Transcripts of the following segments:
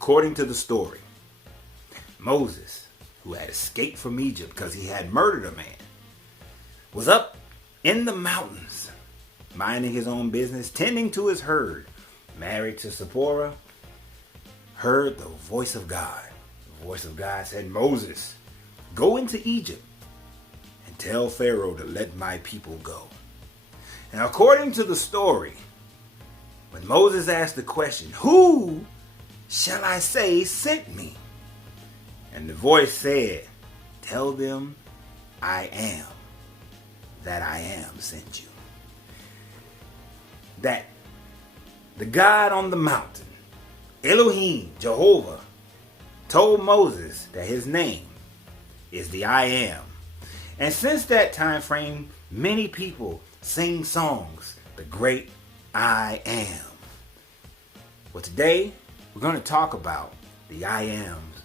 According to the story, Moses, who had escaped from Egypt because he had murdered a man, was up in the mountains, minding his own business, tending to his herd, married to Zipporah, heard the voice of God. The voice of God said, Moses, go into Egypt and tell Pharaoh to let my people go. And according to the story, when Moses asked the question, who shall I say sent me? And the voice said, tell them I am that I am sent you. That the God on the mountain, Elohim, Jehovah, told Moses that his name is the I am. And since that time frame, many people sing songs, the great I am. Well, today we're going to talk about the I ams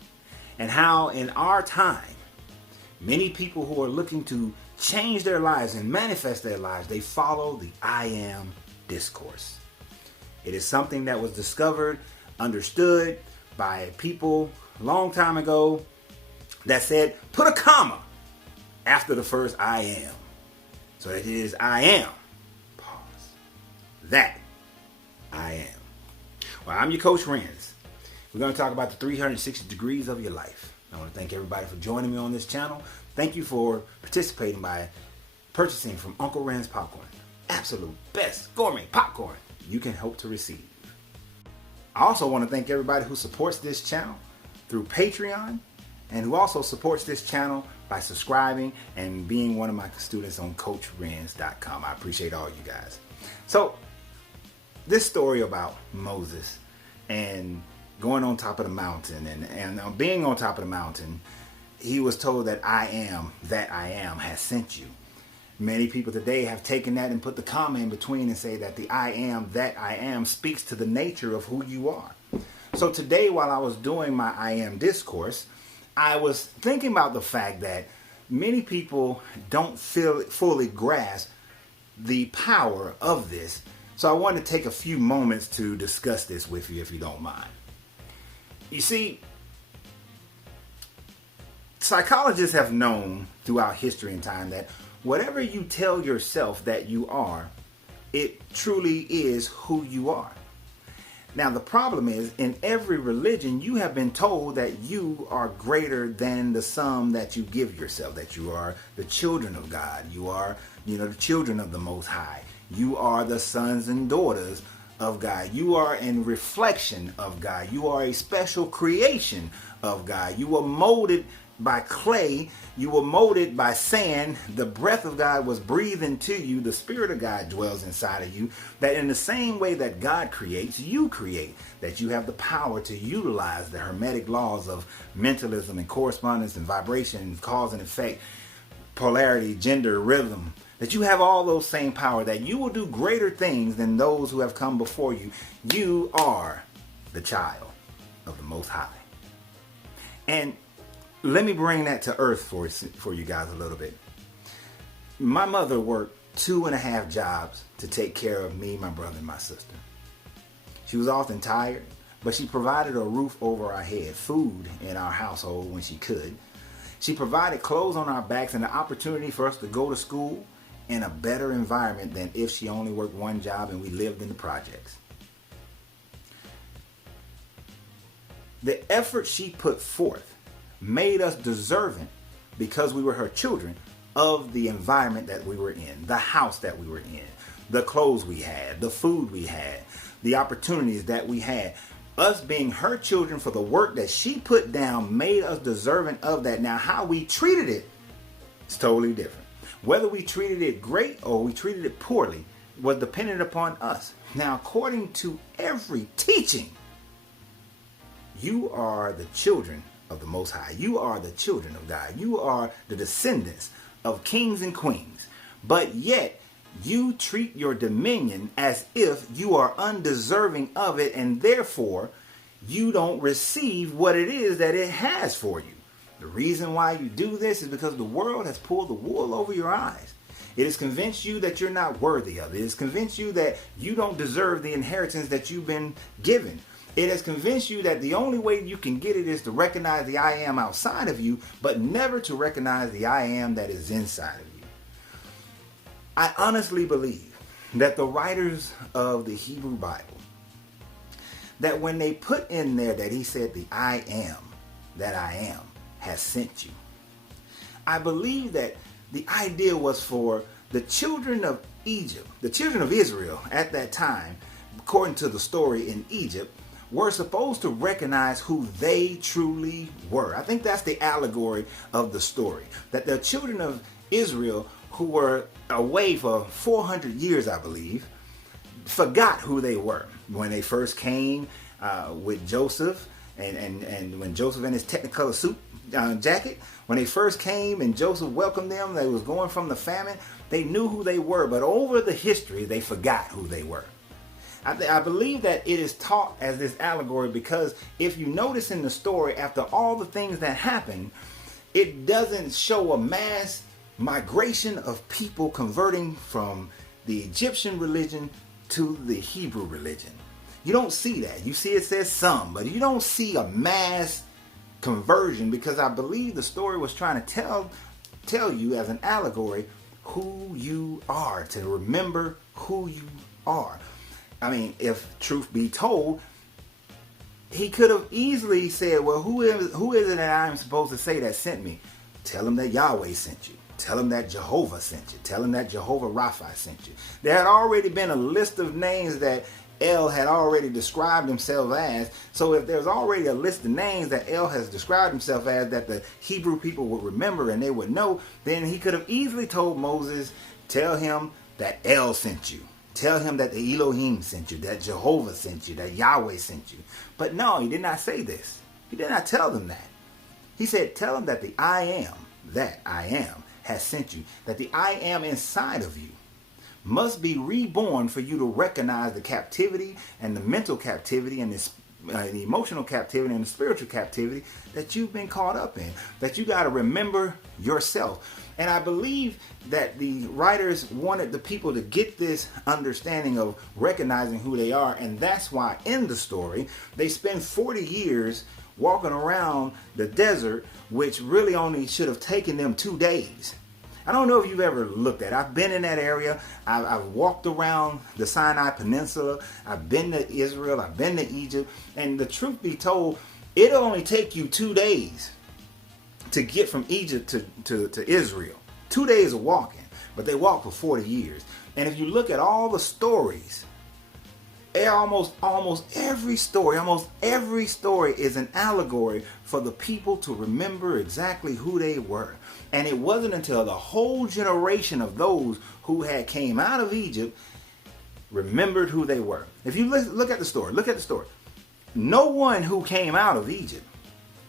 and how in our time, many people who are looking to change their lives and manifest their lives, they follow the I am discourse. It is something that was discovered, understood by people a long time ago that said, put a comma after the first I am. So that it is I am. Pause. That I am. Well, I'm your coach, Renz. We're going to talk about the 360 degrees of your life. I want to thank everybody for joining me on this channel. Thank you for participating by purchasing from Uncle Renz Popcorn. Absolute best gourmet popcorn you can hope to receive. I also want to thank everybody who supports this channel through Patreon and who also supports this channel by subscribing and being one of my students on CoachRenz.com. I appreciate all you guys. So, this story about Moses and going on top of the mountain and being on top of the mountain, he was told that I am has sent you. Many people today have taken that and put the comma in between and say that the I am speaks to the nature of who you are. So today, while I was doing my I am discourse, I was thinking about the fact that many people don't fully grasp the power of this. So I wanted to take a few moments to discuss this with you if you don't mind. You see, psychologists have known throughout history and time that whatever you tell yourself that you are, it truly is who you are. Now, the problem is, in every religion, you have been told that you are greater than the sum that you give yourself, that you are the children of God. You are, the children of the Most High. You are the sons and daughters of God. You are in reflection of God. You are a special creation of God. You were molded by clay. You were molded by sand. The breath of God was breathed into you. The Spirit of God dwells inside of you. That in the same way that God creates, you create. That you have the power to utilize the hermetic laws of mentalism and correspondence and vibration, cause and effect, polarity, gender, rhythm. That you have all those same power. That you will do greater things than those who have come before you. You are the child of the Most High. And let me bring that to earth for you guys a little bit. My mother worked 2.5 jobs to take care of me, my brother, and my sister. She was often tired, but she provided a roof over our head, food in our household when she could. She provided clothes on our backs and the opportunity for us to go to school in a better environment than if she only worked one job and we lived in the projects. The effort she put forth made us deserving, because we were her children, of the environment that we were in, the house that we were in, the clothes we had, the food we had, the opportunities that we had. Us being her children for the work that she put down made us deserving of that. Now, how we treated it is totally different. Whether we treated it great or we treated it poorly was dependent upon us. Now, according to every teaching, you are the children of the Most High. You are the children of God. You are the descendants of kings and queens. But yet, you treat your dominion as if you are undeserving of it, and therefore, you don't receive what it is that it has for you. The reason why you do this is because the world has pulled the wool over your eyes. It has convinced you that you're not worthy of it. It has convinced you that you don't deserve the inheritance that you've been given. It has convinced you that the only way you can get it is to recognize the I am outside of you, but never to recognize the I am that is inside of you. I honestly believe that the writers of the Hebrew Bible, that when they put in there that he said the I am that I am has sent you, I believe that the idea was for the children of Egypt, the children of Israel at that time, according to the story in Egypt, were supposed to recognize who they truly were. I think that's the allegory of the story, that the children of Israel, who were away for 400 years, I believe, forgot who they were when they first came with Joseph, and when Joseph in his Technicolor suit jacket, when they first came and Joseph welcomed them, they was going from the famine, they knew who they were, but over the history, they forgot who they were. I believe that it is taught as this allegory because if you notice in the story, after all the things that happened, it doesn't show a mass migration of people converting from the Egyptian religion to the Hebrew religion. You don't see that. You see it says some, but you don't see a mass conversion, because I believe the story was trying to tell you as an allegory who you are, to remember who you are. I mean, if truth be told, he could have easily said, well, who is it that I'm supposed to say that sent me? Tell him that Yahweh sent you. Tell him that Jehovah sent you. Tell him that Jehovah Rapha sent you. There had already been a list of names that El had already described himself as. So if there's already a list of names that El has described himself as that the Hebrew people would remember and they would know, then he could have easily told Moses, tell him that El sent you. Tell him that the Elohim sent you, that Jehovah sent you, that Yahweh sent you. But no, he did not say this. He did not tell them that. He said, tell them that the I am, that I am, has sent you. That the I am inside of you must be reborn for you to recognize the captivity and the mental captivity and the emotional captivity and the spiritual captivity that you've been caught up in. That you got to remember yourself. And I believe that the writers wanted the people to get this understanding of recognizing who they are. And that's why in the story, they spend 40 years walking around the desert, which really only should have taken them 2 days. I don't know if you've ever looked at it. I've been in that area. I've walked around the Sinai Peninsula. I've been to Israel. I've been to Egypt. And the truth be told, it'll only take you 2 days to get from Egypt to Israel. 2 days of walking, but they walked for 40 years. And if you look at all the stories, almost every story is an allegory for the people to remember exactly who they were. And it wasn't until the whole generation of those who had came out of Egypt remembered who they were. If you look at the story, no one who came out of Egypt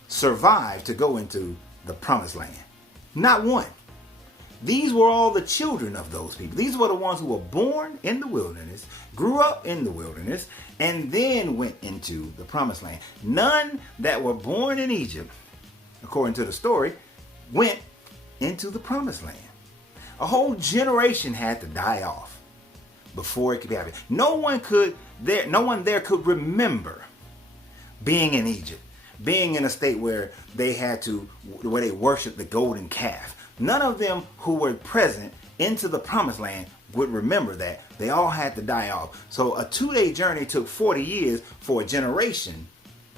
survived to go into the promised land. Not one. These were all the children of those people. These were the ones who were born in the wilderness, grew up in the wilderness, and then went into the promised land. None that were born in Egypt, according to the story, went into the promised land. A whole generation had to die off before it could be happening. No one there could remember being in Egypt, being in a state where they worshiped the golden calf. None of them who were present into the promised land would remember that. They all had to die off. So a 2-day journey took 40 years for a generation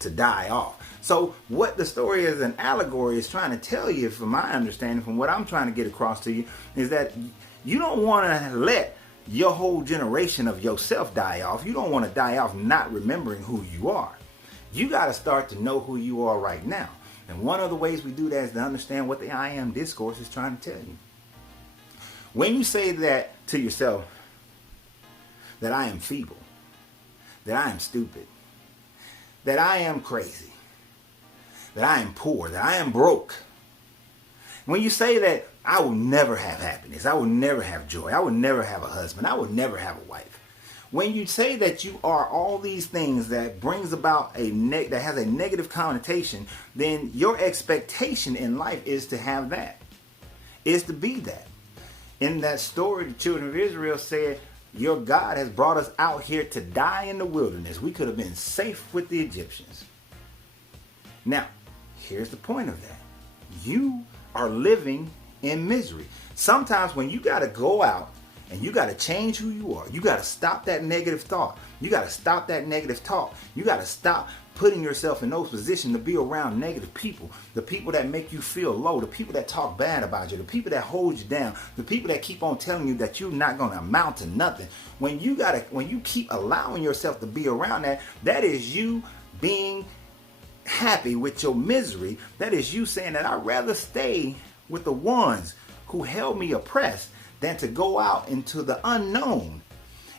to die off. So what the story is an allegory is trying to tell you, from my understanding, from what I'm trying to get across to you, is that you don't want to let your whole generation of yourself die off. You don't want to die off not remembering who you are. You got to start to know who you are right now. And one of the ways we do that is to understand what the I Am Discourse is trying to tell you. When you say that to yourself, that I am feeble, that I am stupid, that I am crazy, that I am poor, that I am broke. When you say that I will never have happiness, I will never have joy, I will never have a husband, I will never have a wife. When you say that you are all these things that brings about that has a negative connotation, then your expectation in life is to have that, is to be that. In that story, the children of Israel said, Your God has brought us out here to die in the wilderness. We could have been safe with the Egyptians. Now, here's the point of that. You are living in misery. Sometimes when you got to go out and you got to change who you are, you got to stop that negative thought. You got to stop that negative talk. You got to stop putting yourself in those positions to be around negative people, the people that make you feel low, the people that talk bad about you, the people that hold you down, the people that keep on telling you that you're not going to amount to nothing. When you keep allowing yourself to be around that, that is you being happy with your misery. That is you saying that I'd rather stay with the ones who held me oppressed than to go out into the unknown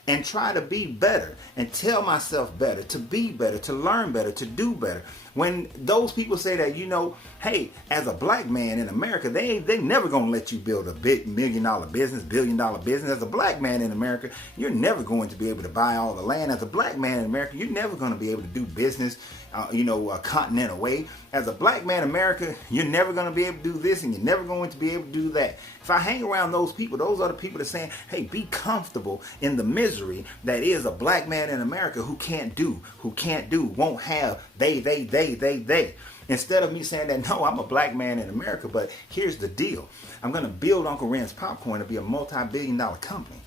and try to be better and tell myself better, to be better, to learn better, to do better. When those people say that, hey, as a black man in America, they never gonna let you build a big $1 million business, $1 billion business. As a black man in America, you're never going to be able to buy all the land. As a black man in America, you're never going to be able to do business, a continent away. As a black man in America, you're never going to be able to do this and you're never going to be able to do that. If I hang around those people, those are the people that are saying, hey, be comfortable in the misery that is a black man in America who can't do, won't have, they. Instead of me saying that, no, I'm a black man in America, but here's the deal. I'm going to build Uncle Ren's Popcorn to be a multi-billion-dollar company.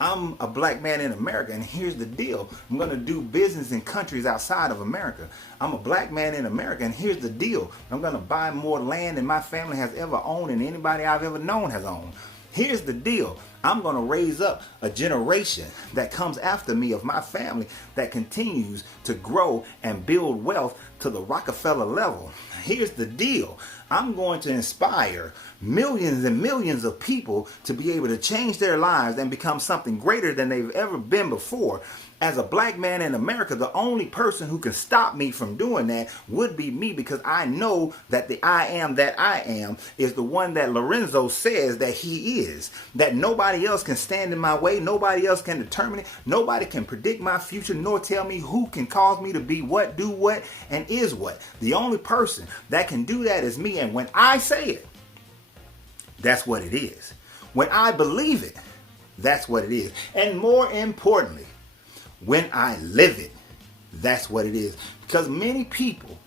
I'm a black man in America, and here's the deal. I'm going to do business in countries outside of America. I'm a black man in America, and here's the deal. I'm going to buy more land than my family has ever owned and anybody I've ever known has owned. Here's the deal. I'm going to raise up a generation that comes after me of my family that continues to grow and build wealth to the Rockefeller level. Here's the deal. I'm going to inspire millions and millions of people to be able to change their lives and become something greater than they've ever been before. As a black man in America, the only person who can stop me from doing that would be me, because I know that the I am that I am is the one that Lorenzo says that he is. That nobody else can stand in my way. Nobody else can determine it. Nobody can predict my future nor tell me who can cause me to be what, do what, and is what. The only person that can do that is me. And when I say it, that's what it is. When I believe it, that's what it is. And more importantly, when I live it, that's what it is. Because many people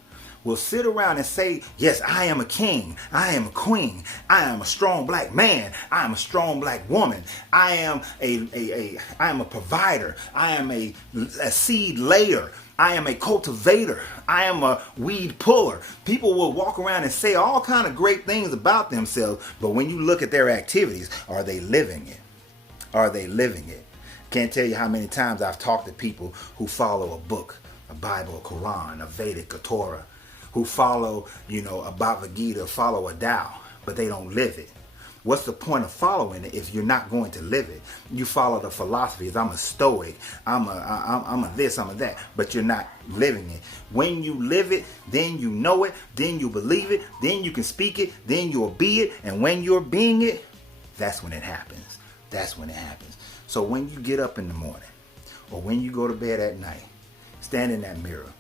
will sit around and say, yes, I am a king, I am a queen, I am a strong black man, I am a strong black woman, I am a provider, I am a seed layer, I am a cultivator, I am a weed puller. People will walk around and say all kind of great things about themselves, but when you look at their activities, are they living it? Are they living it? Can't tell you how many times I've talked to people who follow a book, a Bible, a Quran, a Vedic, a Torah, who follow, a Bhagavad Gita, follow a Tao, but they don't live it. What's the point of following it if you're not going to live it? You follow the philosophies. I'm a Stoic. I'm a this, I'm a that, but you're not living it. When you live it, then you know it, then you believe it, then you can speak it, then you'll be it, and when you're being it, that's when it happens. That's when it happens. So when you get up in the morning or when you go to bed at night, stand in that mirror,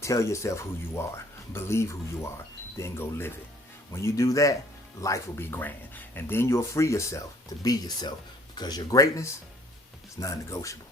tell yourself who you are, believe who you are, then go live it. When you do that, life will be grand. And then you'll free yourself to be yourself, because your greatness is non-negotiable.